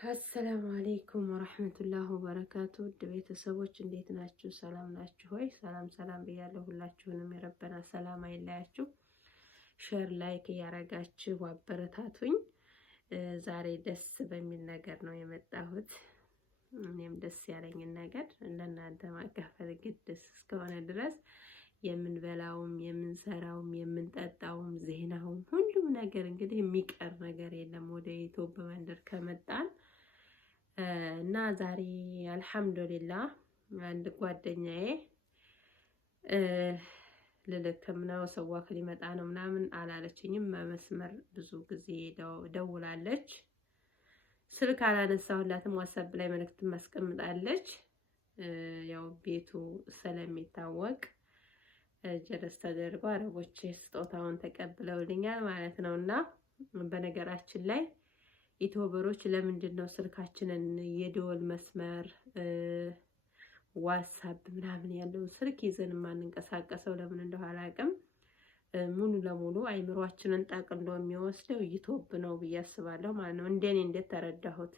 አሰላሙ አለይኩም ወራህመቱላሂ ወበረካቱ። ውድ ቤተሰቦች እንዴት ናችሁ? ሰላም ናችሁ ሆይ? ሰላም ብያለሁ። ሁላችሁንም የረበና ሰላም አይለያችሁ። ሼር ላይክ እያረጋችሁ አበረታቱኝ። ዛሬ ደስ በሚል ነገር ነው የመጣሁት። እኔም ደስ ያለኝን ነገር ለእናንተ ማካፈል ግድ እስከሆነ ድረስ የምንበላውም የምንሰራውም የምንጠጣውም ዜናውም ሁሉም ነገር እንግዲህ የሚቀር ነገር የለም ወደ ኢትዮጵያ መንደር ከመጣን እና ዛሬ አልሐምዱሊላህ አንድ ጓደኛዬ ለለከም ነው ሰዋክ ሊመጣ ነው ምናምን አላለችኝም። በመስመር ብዙ ጊዜ ደውላለች። ስልክ አላነሳሁላትም። ዋትስአፕ ላይ መልእክት ማስቀምጣለች። ያው ቤቱ ስለሚታወቅ ጀለስ ተደርጎ አረቦች ስጦታውን ተቀብለውልኛል ማለት ነውና በነገራችን ላይ ኢትዮበሮች ለምንድን ነው ስልካችንን የደወል መስመር ዋትስአፕ ምናምን ያለው ስልክ ይዘን ማንንቀሳቀሰው ለምን እንደሆነ አላውቅም። ሙሉ ለሙሉ አይምሮአችንን ጠቅልሎ የሚወስደው ዩቲዩብ ነው ብዬ አስባለሁ ማለት ነው። እንደኔ እንደተረዳሁት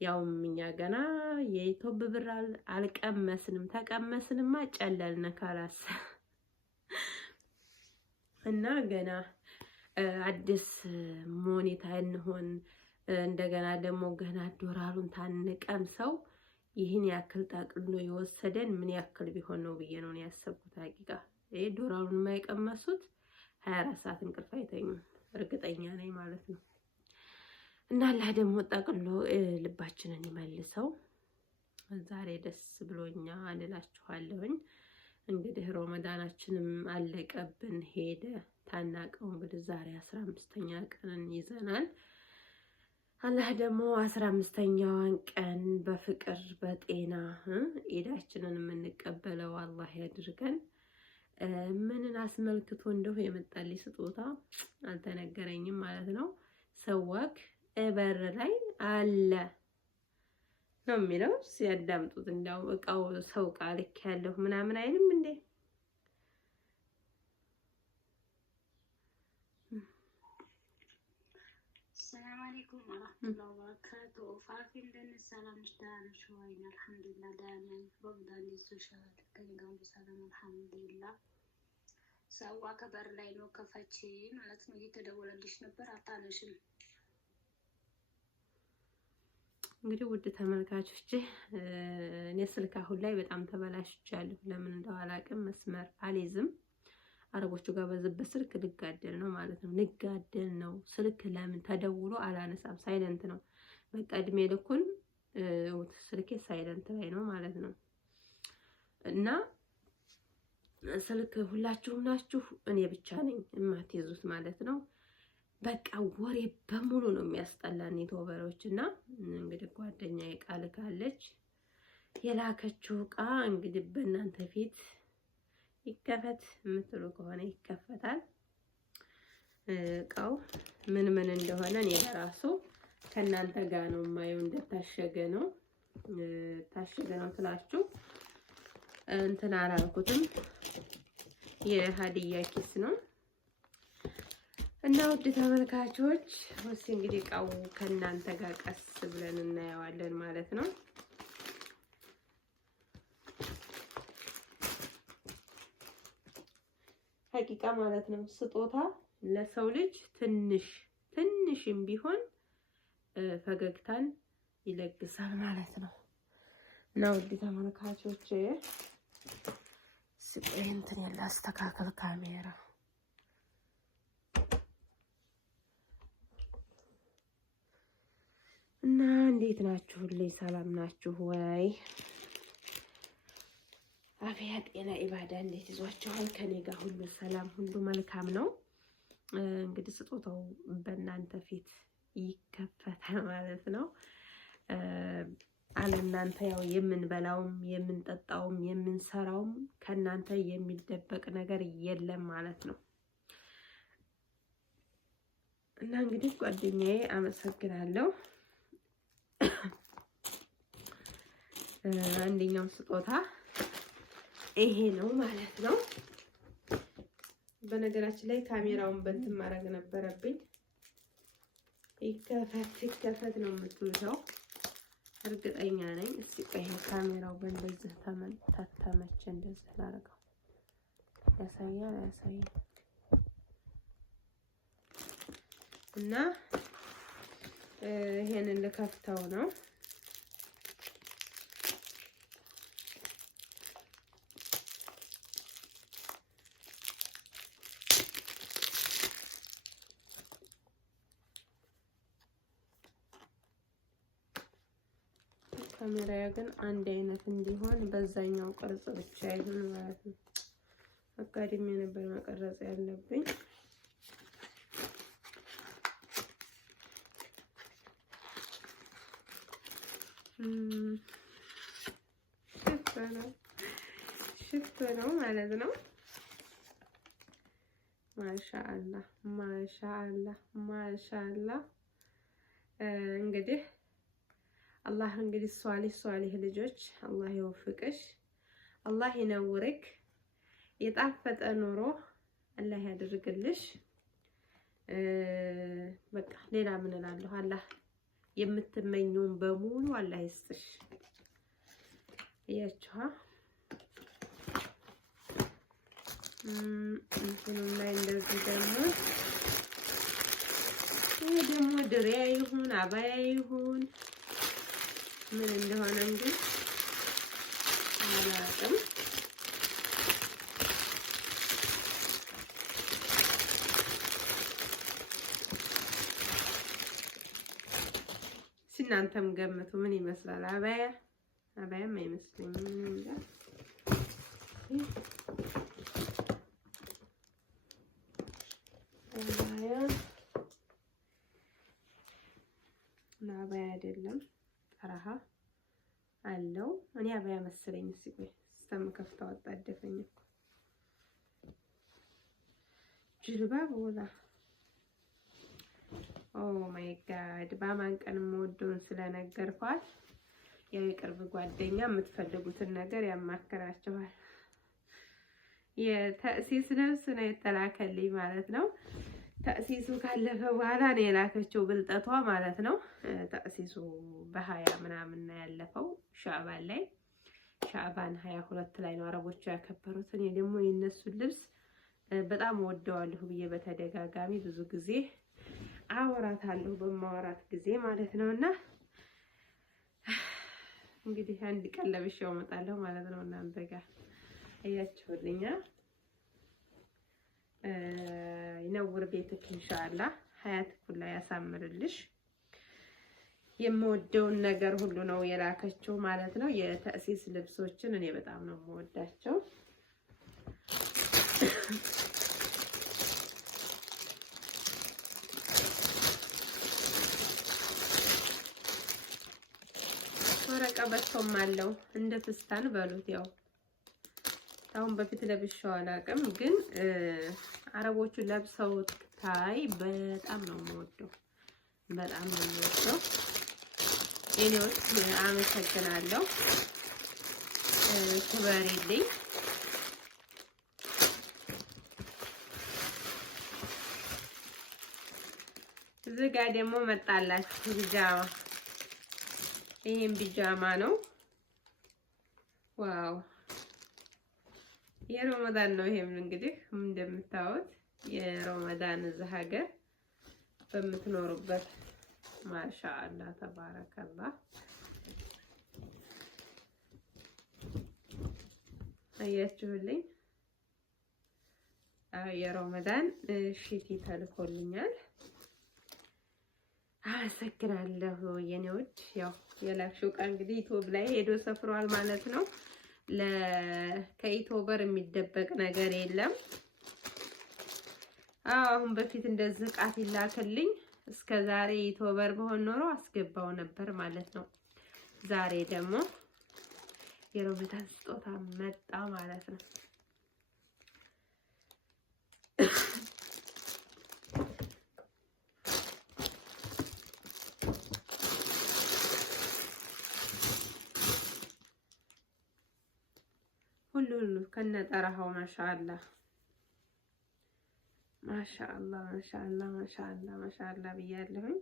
ያውም እኛ ገና የዩቲዩብ ብር አልቀመስንም። ተቀመስንማ ጨለልነ ካላስ እና ገና አዲስ ሞኔታ እንሆን እንደገና ደግሞ ገና ዶላሩን ታንቀምሰው ይህን ያክል ጠቅልሎ የወሰደን ምን ያክል ቢሆን ነው ብዬ ነው ያሰብኩት። ሀቂቃ ይሄ ዶላሩን የማይቀመሱት 24 ሰዓት እንቅልፍ አይተኙም፣ እርግጠኛ ነኝ ማለት ነው። እና አላህ ደግሞ ጠቅልሎ ልባችንን ይመልሰው። ዛሬ ደስ ብሎኛል እላችኋለሁኝ። እንግዲህ ረመዳናችንም አለቀብን ሄደ ታናቀው። እንግዲህ ዛሬ 15ኛ ቀንን ይዘናል። አላህ ደግሞ 15ኛዋን ቀን በፍቅር በጤና ኢዳችንን የምንቀበለው አላህ ያድርገን። ምንን አስመልክቶ እንደው የመጣልኝ ስጦታ አልተነገረኝም ማለት ነው። ሰዋክ በር ላይ አለ ነው የሚለው። ሲያዳምጡት እንዳው እቃው ሰው ቃልክ ያለው ምናምን አይልም እንዴ? ሰላም አለይኩም ወራህመቱላሂ ወበረካቱ። ፋፊ እንደነ ሰላም ዳን ሸዋይና አልሐምዱሊላህ ዳን ወብዳን ሶሻል ከንጋው ሰላም አልሐምዱሊላህ። ሰዋ ከበር ላይ ነው ከፈቺ ማለት ነው። እየተደወለልሽ ነበር አታነሽም። እንግዲህ ውድ ተመልካቾች እኔ ስልክ አሁን ላይ በጣም ተበላሽቻለሁ። ለምን እንደው አላውቅም። መስመር አልይዝም። አረቦቹ ጋር በዝበት ስልክ ልጋደል ነው ማለት ነው። ልጋደል ነው ስልክ ለምን ተደውሎ አላነሳም። ሳይለንት ነው በቃ እድሜ ልኩን ስልኬ ሳይለንት ላይ ነው ማለት ነው። እና ስልክ ሁላችሁም ናችሁ፣ እኔ ብቻ ነኝ የማትይዙት ማለት ነው። በቃ ወሬ በሙሉ ነው የሚያስጠላን ዩቲዩበሮች። እና እንግዲህ ጓደኛዬ ቃል ካለች የላከችው እቃ እንግዲህ በእናንተ ፊት ይከፈት የምትሉ ከሆነ ይከፈታል። እቃው ምን እንደሆነ እኔ ራሱ ከእናንተ ጋር ነው የማየው። እንደታሸገ ነው ታሸገ ነው ትላችሁ እንትን አላልኩትም። የሀዲያ ኪስ ነው። እና ውድ ተመልካቾች ወሲ እንግዲህ እቃው ከእናንተ ጋር ቀስ ብለን እናየዋለን ማለት ነው። ሀቂቃ ማለት ነው። ስጦታ ለሰው ልጅ ትንሽም ቢሆን ፈገግታን ይለግሳል ማለት ነው። እና ውድ ተመልካቾች እንትን ያላስተካከል ካሜራ እና እንዴት ናችሁልኝ? ሰላም ናችሁ ወይ? አፍያ ጤና ኢባዳ እንዴት ይዟችኋል? ከኔ ጋር ሁሉ ሰላም ሁሉ መልካም ነው። እንግዲህ ስጦታው በእናንተ ፊት ይከፈታል ማለት ነው። አለ እናንተ ያው የምንበላውም የምንጠጣውም የምንሰራውም ከእናንተ የሚደበቅ ነገር የለም ማለት ነው። እና እንግዲህ ጓደኛዬ አመሰግናለሁ። አንደኛው ስጦታ ይሄ ነው ማለት ነው። በነገራችን ላይ ካሜራውን በእንትን ማድረግ ነበረብኝ። ይከፈት ነው የምትሉት። እርግጠኛ ነኝ። እስቲ ቆይ ካሜራው በእንደዚህ ተመታተመች እንደዚህ ላድርገው። ያሳያል እና ይሄንን ልከፍተው ነው። ካሜራዬ ግን አንድ አይነት እንዲሆን በዛኛው ቅርጽ ብቻ ይሁን ማለት ነው። አጋድሜ ነበር መቀረጽ ያለብኝ። ሽፍት ነው ማለት ነው። ማሻአላህ እንግዲህ አላህ ሷሊህ ልጆች አላህ ይወፍቅሽ፣ አላህ ይነውርክ፣ የጣፈጠ ኑሮ አላህ ያደርግልሽ። በቃ ሌላ ምን እላለሁ? አላህ የምትመኙን በሙሉ አላህ ይስጥሽ። እያችኋ እንትኑም ላይ እንደዚህ ደግሞ ይሄ ደግሞ ድሪያ ይሁን አባያ ይሁን ምን እንደሆነ እንግዲህ አላውቅም። እናንተም ገምቱ ምን ይመስላል? አባያም አይመስለኝም እንጃ። አባያ አይደለም ጠረሃ አለው። እኔ አባያ መሰለኝ። እስኪ ቆይ እስከምከፍተው አጣደፈኝ እኮ ጅልባብ ወላ ኦ ማይ ጋድ። በማን ቀን የምወደውን ስለነገርኳት ያው የቅርብ ጓደኛ የምትፈልጉትን ነገር ያማከራችኋል። የተእሲስ ልብስ ነው የተላከልኝ ማለት ነው። ተእሲሱ ካለፈ በኋላ ነው የላከችው ብልጠቷ ማለት ነው። ተእሲሱ በ20 ምናምን ነው ያለፈው ሻዕባን ላይ። ሻዕባን 22 ላይ ነው አረቦቹ ያከበሩት። እኔ ደግሞ የነሱን ልብስ በጣም ወደዋለሁ ብዬ በተደጋጋሚ ብዙ ጊዜ አወራታለሁ በማወራት ጊዜ ማለት ነውና እንግዲህ አንድ ቀን ለብሼው እመጣለሁ ማለት ነው። እናንተ ጋር እያችሁልኛ ይነውር ቤትክ ኢንሻአላህ ሀያት ሁላ ያሳምርልሽ። የምወደውን ነገር ሁሉ ነው የላከችው ማለት ነው። የተእሲስ ልብሶችን እኔ በጣም ነው የምወዳቸው። ወረቀበቶም አለው እንደ ፍስታን በሉት። ያው አሁን በፊት ለብሼው አላውቅም፣ ግን አረቦቹ ለብሰው ታይ በጣም ነው የምወደው። በጣም ነው የምወደው። እኔዎች አመሰግናለሁ። ክበሪልኝ። እዚህ ጋር ደግሞ መጣላችሁ ቢጃማ። ይሄን ቢጃማ ነው። ዋው የረመዳን ነው። ይሄም እንግዲህ እንደምታዩት የረመዳን እዚህ ሀገር በምትኖሩበት ማሻአላህ ተባረከላህ አያችሁልኝ። የረመዳን ሽቲ ተልኮልኛል። አመሰግናለሁ የኔ ውድ። ያው የላክሽው ዕቃ እንግዲህ ዩቲዩብ ላይ ሄዶ ሰፍሯል ማለት ነው። ከዩቲዩበር የሚደበቅ ነገር የለም። አሁን በፊት እንደዚህ ዕቃ ሲላክልኝ እስከ ዛሬ ዩቲዩበር በሆን ኖሮ አስገባው ነበር ማለት ነው። ዛሬ ደግሞ የረመዳን ስጦታ መጣ ማለት ነው። ሁሉ ከነጠራው ማሻአላህ ማሻአላህ ማሻአላህ ማሻአላህ ማሻአላህ ብያለሁኝ።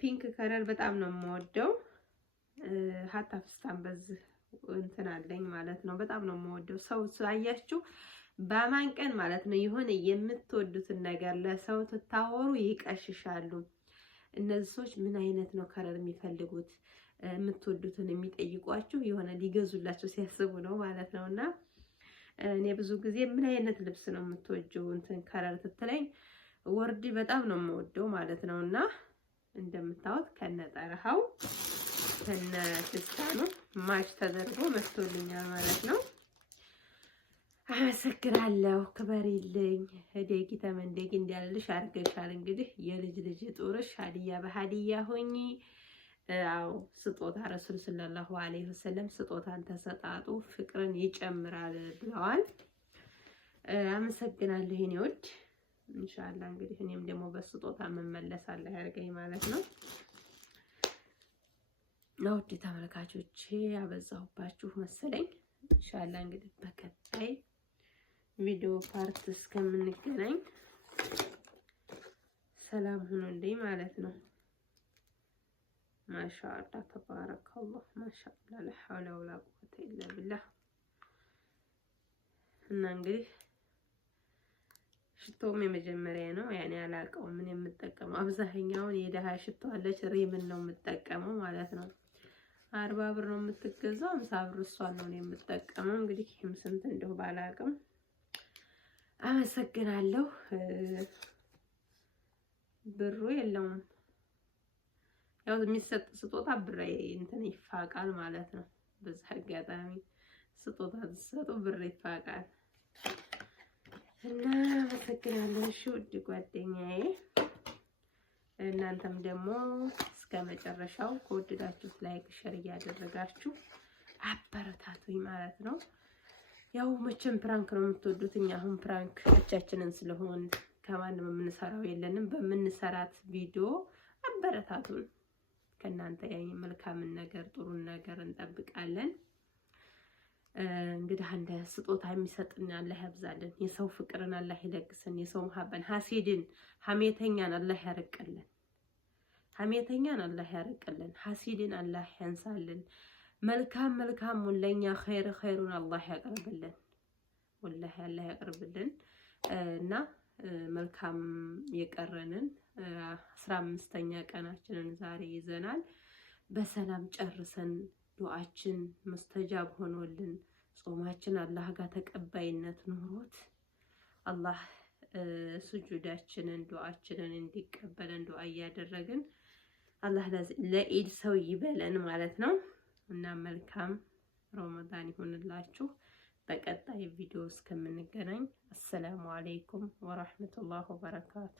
ፒንክ ከለር በጣም ነው የምወደው። ሀታ ፍስታን በዚህ እንትን አለኝ ማለት ነው። በጣም ነው የምወደው። ሰው አያችሁ በማን ቀን ማለት ነው የሆነ የምትወዱትን ነገር ለሰው ትታወሩ ይቀሽሻሉ። እነዚህ ሰዎች ምን አይነት ነው ከለር የሚፈልጉት የምትወዱትን የሚጠይቋችሁ የሆነ ሊገዙላችሁ ሲያስቡ ነው ማለት ነው። እና እኔ ብዙ ጊዜ ምን አይነት ልብስ ነው የምትወጂው እንትን ከለር ትትለኝ ወርዲ በጣም ነው የምወደው ማለት ነው። እና እንደምታዩት ከነ ጠረሃው ከነ ፍስታኑ ማች ተደርጎ መጥቶልኛል ማለት ነው። አመሰግናለሁ። ክበሪልኝ። ሄደጊ ተመንደጊ እንዲያልልሽ አድርገሻል። እንግዲህ የልጅ ልጅ ጡርሽ ሀዲያ በሀዲያ ሆኚ። አዎ ስጦታ ረሱል ሰለላሁ ዐለይሂ ወሰለም ስጦታን ተሰጣጡ ፍቅርን ይጨምራል ብለዋል። አመሰግናለሁ የኔ ውድ። ኢንሻአላህ እንግዲህ እኔም ደግሞ በስጦታ መመለሳለሁ ያርገኝ ማለት ነው። ውድ ተመልካቾቼ ያበዛሁባችሁ መሰለኝ። ኢንሻአላህ እንግዲህ በቀጣይ ቪዲዮ ፓርት እስከምንገናኝ ሰላም ሁኑልኝ ማለት ነው። ማሻአላህ ተባረከላህ ማሻአላህ ላ ሐውለ ወላ ቁወተ ኢላ ቢላህ። እና እንግዲህ ሽቶም የመጀመሪያ ነው ያኔ አላውቀውም ምን የምጠቀመው አብዛኛውን የደሃ ሽቶ አለች ሪምን ነው የምጠቀመው ማለት ነው። 40 ብር ነው የምትገዛው 50 ብር እሷን ነው የምጠቀመው። እንግዲህ ይሄም ስንት እንደው ባላውቅም አመሰግናለሁ። ብሩ የለውም ያው የሚሰጥ ስጦታ ብር እንትን ይፋቃል ማለት ነው። በዛ አጋጣሚ ስጦታ ተሰጡ ብር ይፋቃል እና አመሰግናለሁ። እሺ ውድ ጓደኛዬ እናንተም ደግሞ እስከ መጨረሻው ከወደዳችሁት ላይክ ሸር እያደረጋችሁ አበረታቱኝ ማለት ነው። ያው መቼም ፕራንክ ነው የምትወዱት። እኛ አሁን ፕራንክ ብቻችንን ስለሆን ከማንም የምንሰራው የለንም። በምንሰራት ቪዲዮ አበረታቱን። ከእናንተ ያኝ መልካምን ነገር ጥሩን ነገር እንጠብቃለን። እንግዲህ አንደ ስጦታ የሚሰጥን አላህ ያብዛልን። የሰው ፍቅርን አላህ ይለግስን። የሰው መሐበን ሐሲድን ሐሜተኛን አላህ ያርቅልን። ሐሜተኛን አላህ ያርቅልን። ሐሲድን አላህ ያንሳልን። መልካም መልካሙን ለኛ ኸይሩን አላህ ያቀርብልን። ወላሂ አላህ ያቀርብልን እና መልካም የቀረንን 15ኛ ቀናችንን ዛሬ ይዘናል። በሰላም ጨርሰን ዱዓችን መስተጃብ ሆኖልን ጾማችን አላህ ጋር ተቀባይነት ኖሮት አላህ ሱጁዳችንን ዱዓችንን እንዲቀበለን ዱዓ እያደረግን አላህ ለኢድ ሰው ይበለን ማለት ነው። እና መልካም ረመዳን ይሁንላችሁ። በቀጣይ ቪዲዮ እስከምንገናኝ አሰላሙ አለይኩም ወራህመቱላሂ ወበረካቱ።